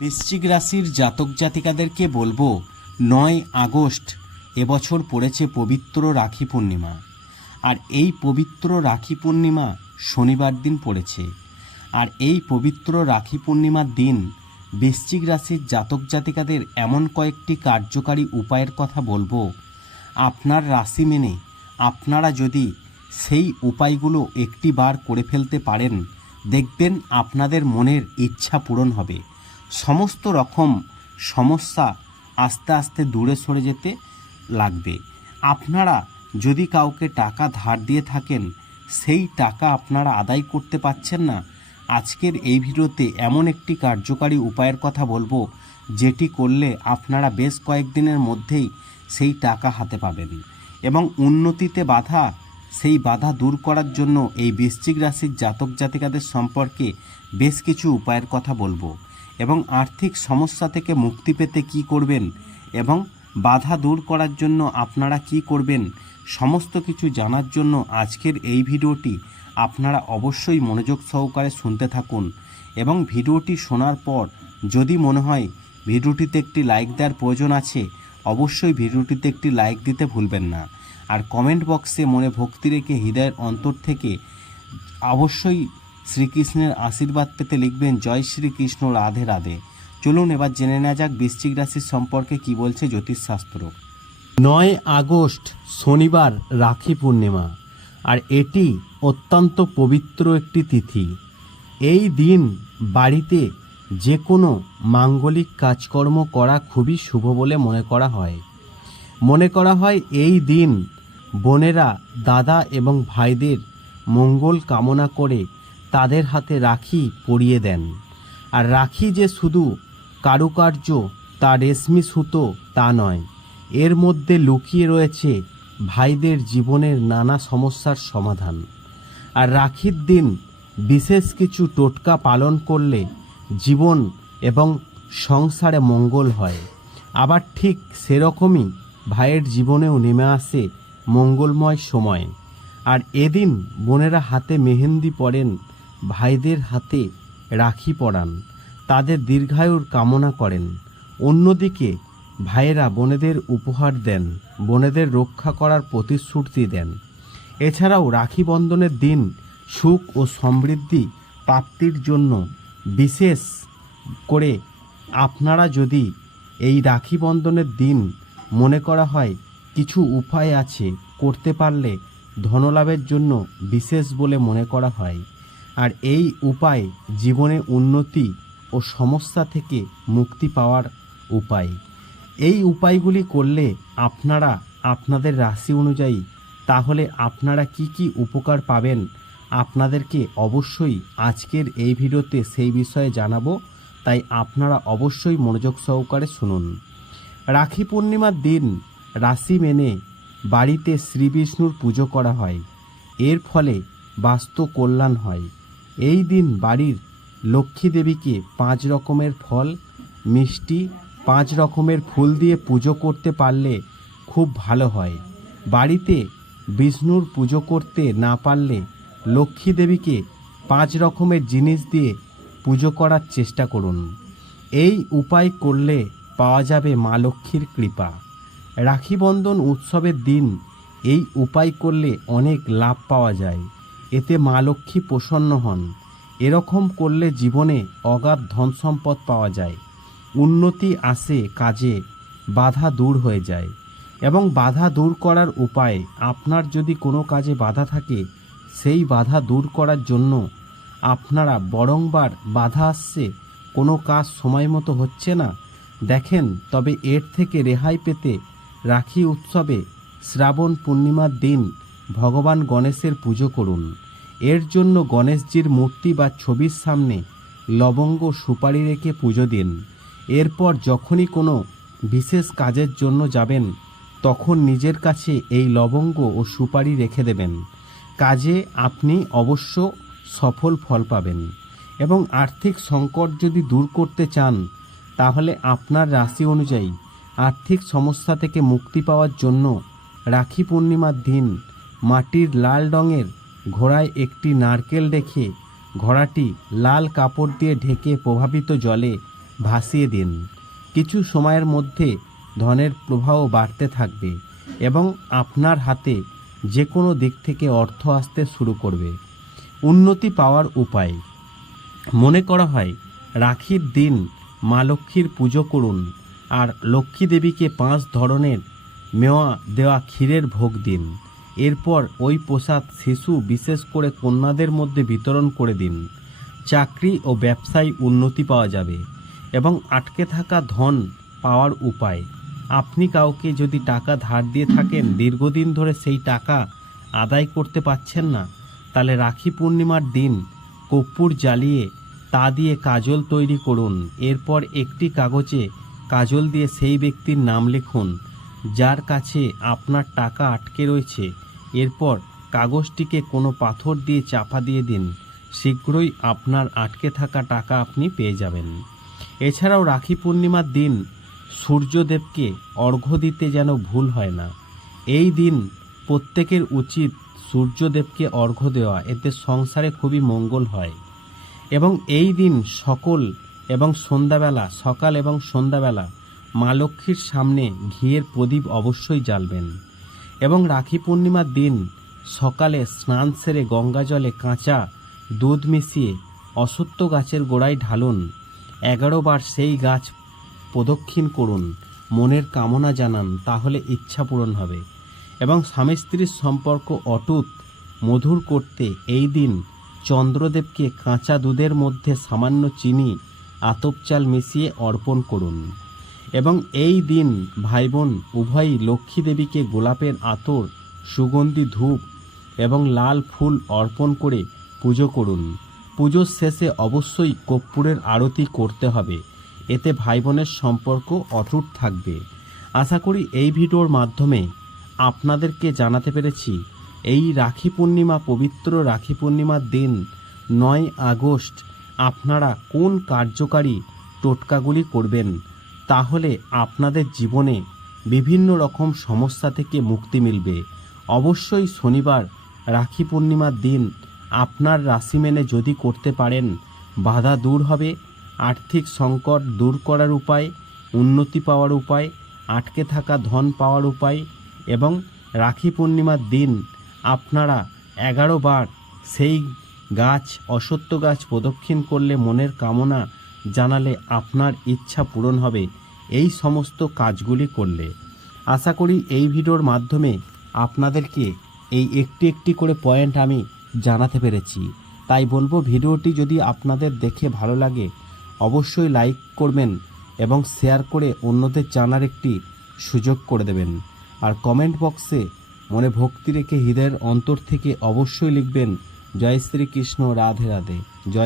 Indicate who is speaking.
Speaker 1: বৃশ্চিক রাশির জাতক জাতিকাদেরকে বলব, নয় আগস্ট, এবছর পড়েছে পবিত্র রাখি পূর্ণিমা। আর এই পবিত্র রাখি পূর্ণিমা শনিবার দিন পড়েছে। আর এই পবিত্র রাখি পূর্ণিমার দিন বৃশ্চিক রাশির জাতক জাতিকাদের এমন কয়েকটি কার্যকারী উপায়ের কথা বলব। আপনার রাশি মেনে আপনারা যদি সেই উপায়গুলো একটি বার করে ফেলতে পারেন, দেখবেন আপনাদের মনের ইচ্ছা পূরণ হবে। সমস্ত রকম সমস্যা আস্তে আস্তে দূরে সরে যেতে লাগবে। আপনারা যদি কাউকে টাকা ধার দিয়ে থাকেন, সেই টাকা আপনারা আদায় করতে পারছেন না। আজকের এই ভিডিওতে এমন একটি কার্যকারী উপায়ের কথা বলব, যেটি করলে আপনারা বেশ কয়েকদিনের মধ্যেই সেই টাকা হাতে পাবেন এবং উন্নতিতে বাধা, সেই বাধা দূর করার জন্য এই বৃশ্চিক রাশির জাতক জাতিকাদের সম্পর্কে বেশ কিছু উপায়ের কথা বলব। এবং আর্থিক সমস্যা থেকে মুক্তি পেতে কি করবেন এবং বাধা দূর করার জন্য আপনারা কি করবেন সমস্ত কিছু জানার জন্য আজকের এই ভিডিওটি আপনারা অবশ্যই মনোযোগ সহকারে শুনতে থাকুন এবং ভিডিওটি শোনার পর যদি মনে হয় ভিডিওটিতে একটি লাইক দেওয়ার প্রয়োজন আছে, অবশ্যই ভিডিওটিতে একটি লাইক দিতে ভুলবেন না। আর কমেন্ট বক্সে মনে ভক্তি রেখে হৃদয়ের অন্তর থেকে অবশ্যই শ্রীকৃষ্ণের আশীর্বাদ পেতে লিখবেন, জয় শ্রীকৃষ্ণ, রাধে রাধে। চলুন এবার জেনে নেওয়া যাক বৃশ্চিক রাশির সম্পর্কে কি বলছে জ্যোতিষশাস্ত্র। নয় আগস্ট, শনিবার, রাখি পূর্ণিমা, আর এটি অত্যন্ত পবিত্র একটি তিথি। এই দিন বাড়িতে যে কোনো মাঙ্গলিক কাজকর্ম করা খুবই শুভ বলে মনে করা হয়। মনে করা হয় এই দিন বোনেরা দাদা এবং ভাইদের মঙ্গল কামনা করে তাদের হাতে রাখি পরিয়ে দেন। আর রাখি যে শুধু কারুকার্য, তা রেশমি সুতো তা নয়, এর মধ্যে লুকিয়ে রয়েছে ভাইদের জীবনের নানা সমস্যার সমাধান। আর রাখির দিন বিশেষ কিছু টোটকা পালন করলে জীবন এবং সংসারে মঙ্গল হয়। আবার ঠিক সেরকমই ভাইয়ের জীবনেও নেমে আসে মঙ্গলময় সময়। আর এদিন বোনেরা হাতে মেহেন্দি পরেন ভাইদের হাতে রাখি পরান, তাদের দীর্ঘায়ুর কামনা করেন। অন্যদিকে, ভাইয়েরা বোনেদের উপহার দেন, বোনেদের রক্ষা করার প্রতিশ্রুতি দেন। এছাড়াও রাখি বন্ধনের দিন সুখ ও সমৃদ্ধি প্রাপ্তির জন্য বিশেষ করে আপনারা যদি এই রাখি বন্ধনের দিন মনে করা হয়, কিছু উপায় আছে, করতে পারলে ধনলাভের জন্য বিশেষ বলে মনে করা হয়। আর এই উপায় জীবনে উন্নতি ও সমস্যা থেকে মুক্তি পাওয়ার উপায়। এই উপায়গুলি করলে আপনারা আপনাদের রাশি অনুযায়ী তাহলে আপনারা কি কি উপকার পাবেন আপনাদেরকে অবশ্যই আজকের এই ভিডিওতে সেই বিষয়ে জানাব, তাই আপনারা অবশ্যই মনোযোগ সহকারে শুনুন। রাখি পূর্ণিমার দিন রাশি মেনে বাড়িতে শ্রীবিষ্ণুর পুজো করা হয়। এর ফলে বাস্তু কল্যাণ হয়। এই দিন বাড়ির লক্ষ্মী দেবীকে পাঁচ রকমের ফল, মিষ্টি, পাঁচ রকমের ফুল দিয়ে পুজো করতে পারলে খুব ভালো হয়। বাড়িতে বিষ্ণুর পুজো করতে না পারলে লক্ষ্মী দেবীকে পাঁচ রকমের জিনিস দিয়ে পুজো করার চেষ্টা করুন। এই উপায় করলে পাওয়া যাবে মা লক্ষ্মীর কৃপা। রাখি বন্ধন উৎসবের দিন এই উপায় করলে অনেক লাভ পাওয়া যায়। এতে মা লক্ষ্মী প্রসন্ন হন। এরকম করলে জীবনে অগাধ ধন সম্পদ পাওয়া যায়। উন্নতি আসে কাজে, বাধা দূর হয়ে যায়। এবং বাধা দূর করার উপায় আপনার যদি কোনো কাজে বাধা থাকে, সেই বাধা দূর করার জন্য আপনারা বরংবার বাধা আসছে, কোনো কাজ সময় মতো হচ্ছে না। দেখেন, তবে এর থেকে রেহাই পেতে রাখি উৎসবে শ্রাবণ পূর্ণিমার দিন ভগবান গণেশের পুজো করুন। এর জন্য গণেশজির মূর্তি বা ছবির সামনে লবঙ্গ সুপারি রেখে পুজো দিন। এরপর যখনই কোনো বিশেষ কাজের জন্য যাবেন, তখন নিজের কাছে এই লবঙ্গ ও সুপারি রেখে দেবেন। কাজে আপনি অবশ্য সফল ফল পাবেন এবং আর্থিক সংকট যদি দূর করতে চান, তাহলে আপনার রাশি অনুযায়ী আর্থিক সমস্যা থেকে মুক্তি পাওয়ার জন্য রাখি পূর্ণিমার দিন মাটির লাল রঙের ঘোড়ায় একটি নারকেল রেখে ঘোড়াটি লাল কাপড় দিয়ে ঢেকে প্রভাবিত জলে ভাসিয়ে দিন। কিছু সময়ের মধ্যে ধনের প্রবাহ বাড়তে থাকবে এবং আপনার হাতে যে কোনো দিক থেকে অর্থ আসতে শুরু করবে। উন্নতি পাওয়ার উপায়। মনে করা হয়, রাখির দিন মা লক্ষ্মীর পুজো করুন আর লক্ষ্মী দেবীকে পাঁচ ধরনের মেওয়া দেওয়া ক্ষীরের ভোগ দিন। এরপর ওই প্রসাদ শিশু বিশেষ করে কন্যাদের মধ্যে বিতরণ করে দিন। চাকরি ও ব্যবসায় উন্নতি পাওয়া যাবে এবং আটকে থাকা ধন পাওয়ার উপায়। আপনি কাউকে যদি টাকা ধার দিয়ে থাকেন, দীর্ঘদিন ধরে সেই টাকা আদায় করতে পারছেন না, তাহলে রাখি পূর্ণিমার দিন কর্পূর জ্বালিয়ে তা দিয়ে কাজল তৈরি করুন। এরপর একটি কাগজে কাজল দিয়ে সেই ব্যক্তির নাম লিখুন, যার কাছে আপনার টাকা আটকে রয়েছে। এরপর কাগজটিকে কোনো পাথর দিয়ে চাপা দিয়ে দিন। শীঘ্রই আপনার আটকে থাকা টাকা আপনি পেয়ে যাবেন। এছাড়াও রাখি পূর্ণিমার দিন সূর্যদেবকে অর্ঘ্য দিতে যেন ভুল হয় না। এই দিন প্রত্যেকের উচিত সূর্যদেবকে অর্ঘ্য দেওয়া। এতে সংসারে খুবই মঙ্গল হয়। এবং এই দিন সকল এবং সন্ধ্যাবেলা, সকাল এবং সন্ধ্যাবেলা মা লক্ষ্মীর সামনে ঘিয়ের প্রদীপ অবশ্যই জ্বালবেন। এবং রাখি পূর্ণিমার দিন সকালে স্নান সেরে গঙ্গা জলে কাঁচা দুধ মিশিয়ে অসত্য গাছের গোড়ায় ঢালুন। এগারো বার সেই গাছ প্রদক্ষিণ করুন। মনের কামনা জানান, তাহলে ইচ্ছা পূরণ হবে। এবং স্বামী স্ত্রীর সম্পর্ক অটুট, মধুর করতে এই দিন চন্দ্রদেবকে কাঁচা দুধের মধ্যে সামান্য চিনি, আতপ চাল মিশিয়ে অর্পণ করুন। এবং এই দিন ভাই বোন উভয়ই লক্ষ্মী দেবীকে গোলাপের আতর, সুগন্ধি ধূপ এবং লাল ফুল অর্পণ করে পুজো করুন। পুজোর শেষে অবশ্যই কর্পূরের আরতি করতে হবে। এতে ভাই বোনের সম্পর্ক অটুট থাকবে। আশা করি এই ভিডিওর মাধ্যমে আপনাদেরকে জানাতে পেরেছি, এই রাখি পূর্ণিমা, পবিত্র রাখি পূর্ণিমার দিন নয় আগস্ট আপনারা কোন কার্যকারী টোটকাগুলি করবেন? তাহলে আপনাদের জীবনে বিভিন্ন রকম সমস্যা থেকে মুক্তি মিলবে। অবশ্যই শনিবার রাখি পূর্ণিমার দিন আপনার রাশি মেনে যদি করতে পারেন, বাধা দূর হবে। আর্থিক সংকট দূর করার উপায়, উন্নতি পাওয়ার উপায়, আটকে থাকা ধন পাওয়ার উপায় এবং রাখি পূর্ণিমার দিন আপনারা এগারো বার সেই গাছ, অসত্য গাছ প্রদক্ষিণ করলে মনের কামনা জানালে আপনার ইচ্ছা পূরণ হবে। এই সমস্ত কাজগুলি করলে। আশা করি এই ভিডিওর মাধ্যমে আপনাদেরকে এই একটি একটি করে পয়েন্ট আমি জানাতে পেরেছি। তাই বলব, ভিডিওটি যদি আপনাদের দেখে ভালো লাগে, অবশ্যই লাইক করবেন এবং শেয়ার করে অন্যদের জানার একটি সুযোগ করে দেবেন। আর কমেন্ট বক্সে মনে ভক্তি রেখে হৃদয়ের অন্তর থেকে অবশ্যই লিখবেন, জয় শ্রীকৃষ্ণ, রাধে রাধে। জয়